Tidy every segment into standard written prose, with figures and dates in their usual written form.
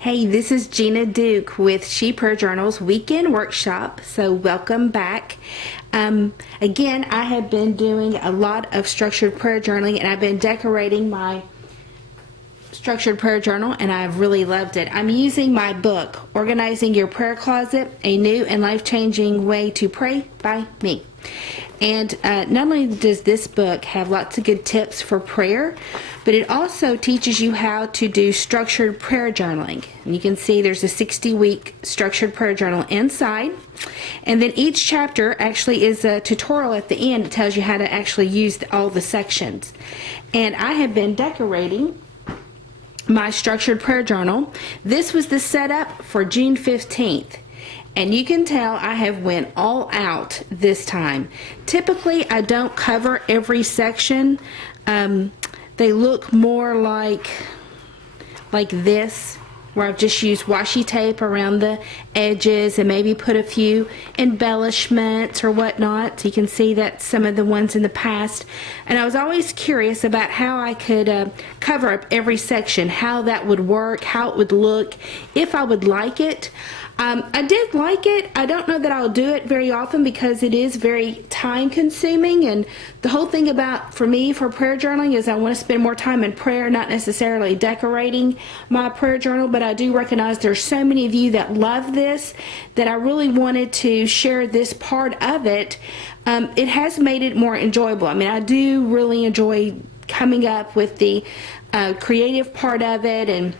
Hey, this is Gina Duke with She Prayer Journal's Weekend Workshop, so welcome back. Again, I have been doing a lot of structured prayer journaling, and I've been decorating my structured prayer journal, and I've really loved it. I'm using my book, Organizing Your Prayer Closet, A New and Life-Changing Way to Pray by me. And not only does this book have lots of good tips for prayer, but it also teaches you how to do structured prayer journaling. And you can see there's a 60-week structured prayer journal inside. And then each chapter actually is a tutorial at the end. It tells you how to actually use all the sections. And I have been decorating my structured prayer journal. This was the setup for June 15th. And you can tell I have went all out this time. Typically, I don't cover every section. They look more like this, where I've just used washi tape around the edges and maybe put a few embellishments or whatnot. So you can see that some of the ones in the past. And I was always curious about how I could cover up every section, how that would work, how it would look, if I would like it. I did like it. I don't know that I'll do it very often because it is very time consuming, and the whole thing about, for me, for prayer journaling is I want to spend more time in prayer, not necessarily decorating my prayer journal, but I do recognize there's so many of you that love this that I really wanted to share this part of it. It has made it more enjoyable. I mean, I do really enjoy coming up with the creative part of it, and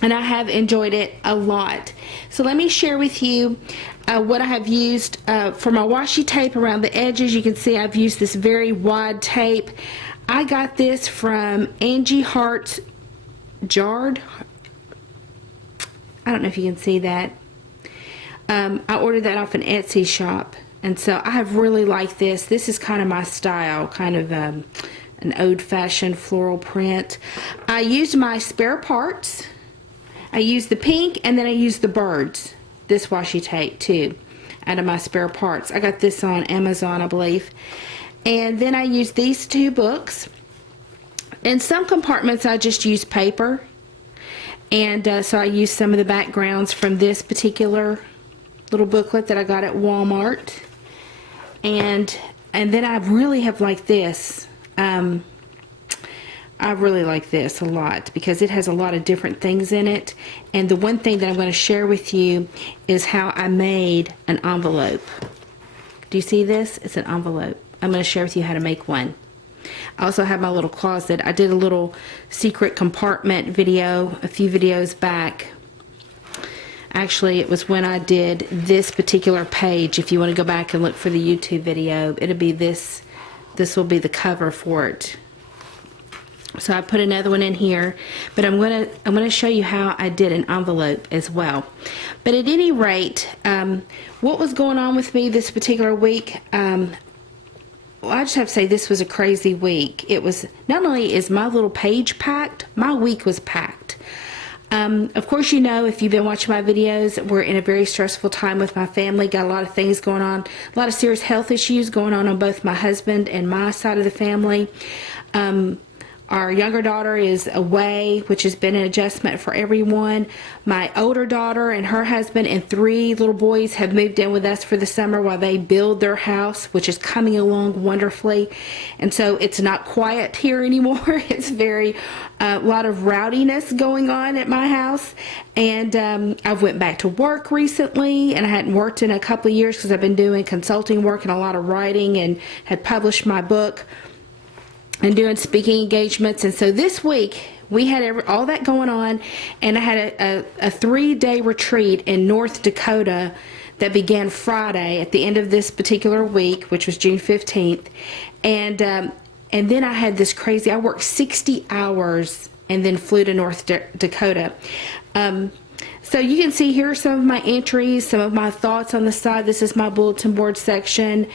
I have enjoyed it a lot. So let me share with you what I have used for my washi tape around the edges. You can see I've used this very wide tape. I got this from Angie Hart's Jarred. I don't know if you can see that. I ordered that off an Etsy shop, and so I have really liked this. This is kind of my style, kind of an old-fashioned floral print. I used my spare parts. I used the pink, and then I used the birds, this washi tape too, out of my spare parts. I got this on Amazon, I believe. And then I used these two books. In some compartments I just used paper, and so I used some of the backgrounds from this particular little booklet that I got at Walmart. And then I really have liked this. I really like this a lot because it has a lot of different things in it. And the one thing that I'm going to share with you is how I made an envelope. Do you see this? It's an envelope. I'm going to share with you how to make one. I also have my little closet. I did a little secret compartment video a few videos back. Actually, it was when I did this particular page. If you want to go back and look for the YouTube video, it'll be this. This will be the cover for it. So I put another one in here, but I'm gonna show you how I did an envelope as well. But at any rate, what was going on with me this particular week? Well, I just have to say this was a crazy week. It was, not only is my little page packed, my week was packed. Of course, you know, if you've been watching my videos, we're in a very stressful time with my family. Got a lot of things going on, a lot of serious health issues going on both my husband and my side of the family. Our younger daughter is away, which has been an adjustment for everyone. My older daughter and her husband and 3 little boys have moved in with us for the summer while they build their house, which is coming along wonderfully. And so it's not quiet here anymore. It's very, a lot of rowdiness going on at my house. And I've went back to work recently, and I hadn't worked in a couple of years because I've been doing consulting work and a lot of writing, and had published my book and doing speaking engagements. And so this week we had all that going on, and I had a 3-day retreat in North Dakota that began Friday at the end of this particular week, which was June 15th. And then I had this crazy, I worked 60 hours and then flew to North Dakota. So you can see here are some of my entries, some of my thoughts on the side. This is my bulletin board section.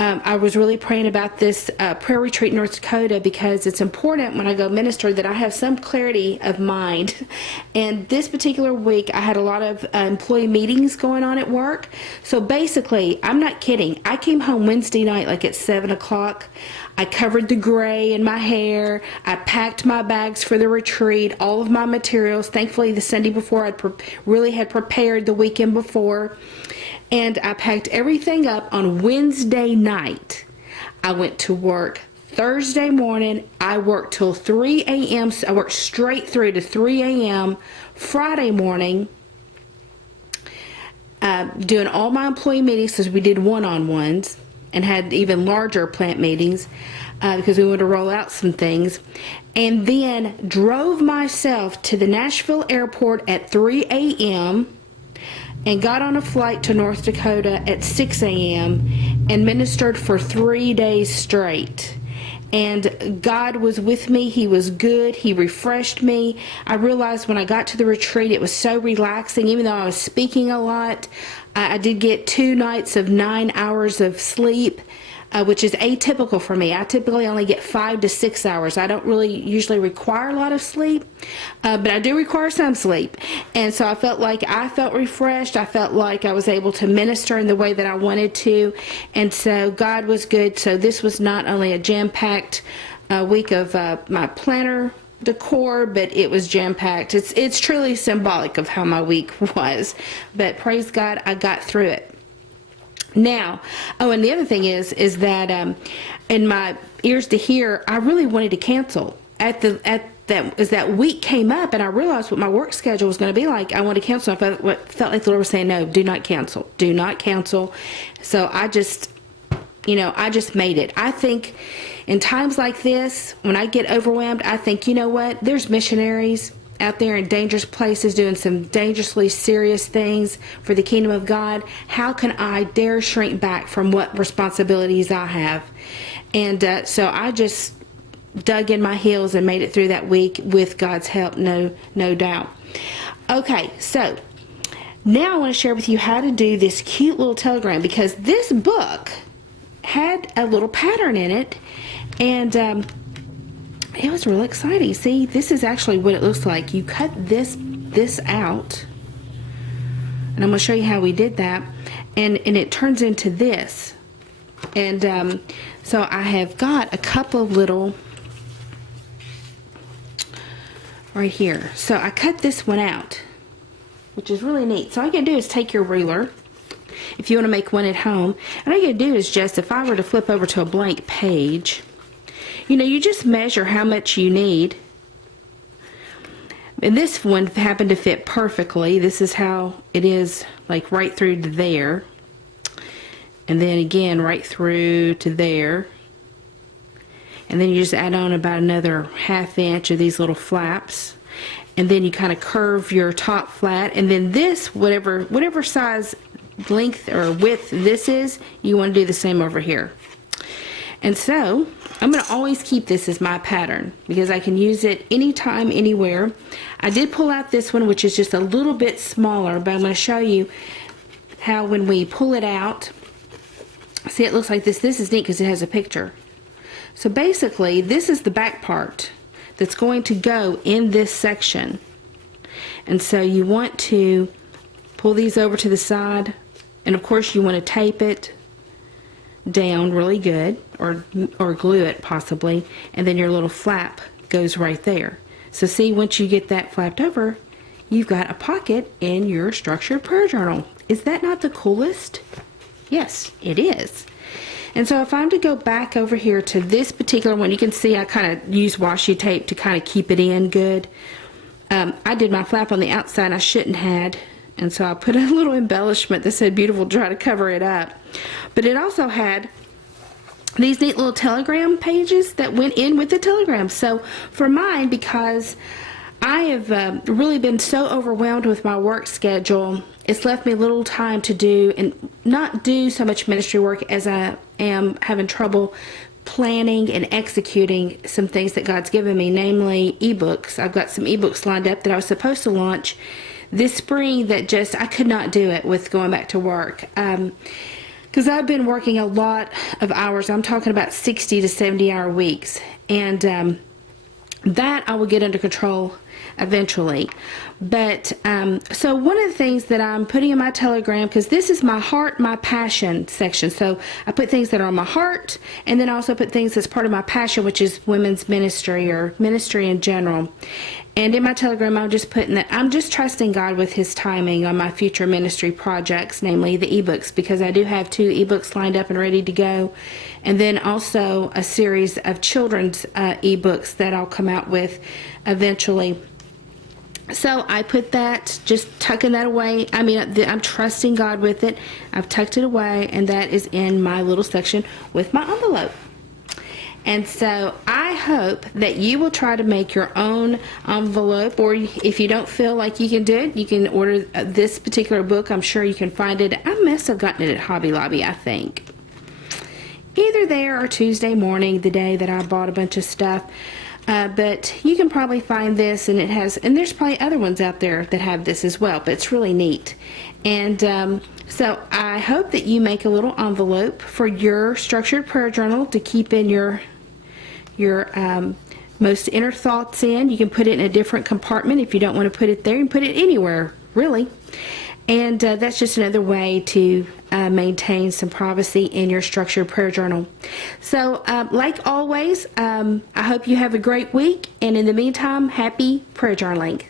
I was really praying about this prayer retreat in North Dakota because it's important when I go minister that I have some clarity of mind. And this particular week I had a lot of employee meetings going on at work. So basically, I'm not kidding, I came home Wednesday night like at 7 o'clock. I covered the gray in my hair. I packed my bags for the retreat, all of my materials. Thankfully, the Sunday before, I really had prepared the weekend before. And I packed everything up on Wednesday night. I went to work Thursday morning. I worked till 3 a.m. So I worked straight through to 3 a.m. Friday morning, doing all my employee meetings, because we did one-on-ones and had even larger plant meetings because we wanted to roll out some things. And then drove myself to the Nashville airport at 3 a.m. and got on a flight to North Dakota at 6 a.m. and ministered for 3 days straight. And God was with me. He was good. He refreshed me. I realized when I got to the retreat, it was so relaxing. Even though I was speaking a lot, I did get 2 nights of 9 hours of sleep, which is atypical for me. I typically only get 5 to 6 hours. I don't really usually require a lot of sleep, but I do require some sleep. And so I felt refreshed. I felt like I was able to minister in the way that I wanted to. And so God was good. So this was not only a jam-packed week of my planner decor, but it was jam-packed. It's truly symbolic of how my week was. But praise God, I got through it. Now, and the other thing is that in my ears to hear, I really wanted to cancel as that week came up, and I realized what my work schedule was going to be like. I wanted to cancel. I felt like the Lord was saying, "No, do not cancel. Do not cancel." So I just made it. I think in times like this, when I get overwhelmed, I think, you know what? There's missionaries out there in dangerous places doing some dangerously serious things for the kingdom of God. How can I dare shrink back from what responsibilities I have? And so I just dug in my heels and made it through that week with God's help, no doubt. Okay, so now I want to share with you how to do this cute little telegram, because this book had a little pattern in it, and it was really exciting. See, this is actually what it looks like. You cut this out, and I'm going to show you how we did that, and it turns into this. And so I have got a couple of little right here. So I cut this one out, which is really neat. So all you gotta do is take your ruler, if you want to make one at home, and all you gotta do is just, if I were to flip over to a blank page, you just measure how much you need. And this one happened to fit perfectly. This is how it is, like right through to there. And then again, right through to there. And then you just add on about another 1/2 inch of these little flaps. And then you kind of curve your top flat. And then this, whatever size length or width this is, you want to do the same over here. And so I'm going to always keep this as my pattern because I can use it anytime, anywhere. I did pull out this one, which is just a little bit smaller, but I'm going to show you how when we pull it out, see, it looks like this. This is neat because it has a picture. So basically, this is the back part that's going to go in this section. And so you want to pull these over to the side, and of course you want to tape it down really good, or glue it possibly, and then your little flap goes right there. So see, once you get that flapped over, you've got a pocket in your structured prayer journal. Is that not the coolest? Yes, it is. And so if I'm to go back over here to this particular one, you can see I kind of use washi tape to kind of keep it in good. I did my flap on the outside, I shouldn't had, and so I put a little embellishment that said beautiful to try to cover it up. But it also had these neat little telegram pages that went in with the telegram. So for mine, because I have really been so overwhelmed with my work schedule, it's left me little time to do and not do so much ministry work as I am having trouble planning and executing some things that God's given me, namely ebooks. I've got some ebooks lined up that I was supposed to launch this spring that just, I could not do it with going back to work. Because I've been working a lot of hours. I'm talking about 60 to 70 hour weeks. And that I will get under control eventually. But so one of the things that I'm putting in my Telegram, because this is my heart, my passion section. So I put things that are on my heart, and then I also put things that's part of my passion, which is women's ministry or ministry in general. And in my Telegram, I'm just putting that I'm just trusting God with His timing on my future ministry projects, namely the ebooks, because I do have 2 ebooks lined up and ready to go. And then also a series of children's ebooks that I'll come out with eventually. So I put that, just tucking that away. I mean, I'm trusting God with it. I've tucked it away, and that is in my little section with my envelope. And so I hope that you will try to make your own envelope, or if you don't feel like you can do it, you can order this particular book. I'm sure you can find it. I must have gotten it at Hobby Lobby, I think. Either there or Tuesday morning, the day that I bought a bunch of stuff. But you can probably find this, and there's probably other ones out there that have this as well, but it's really neat. And so I hope that you make a little envelope for your structured prayer journal to keep in your most inner thoughts in. You can put it in a different compartment if you don't want to put it there. You can put it anywhere, really. And that's just another way to maintain some privacy in your structured prayer journal. So, like always, I hope you have a great week. And in the meantime, happy prayer journaling.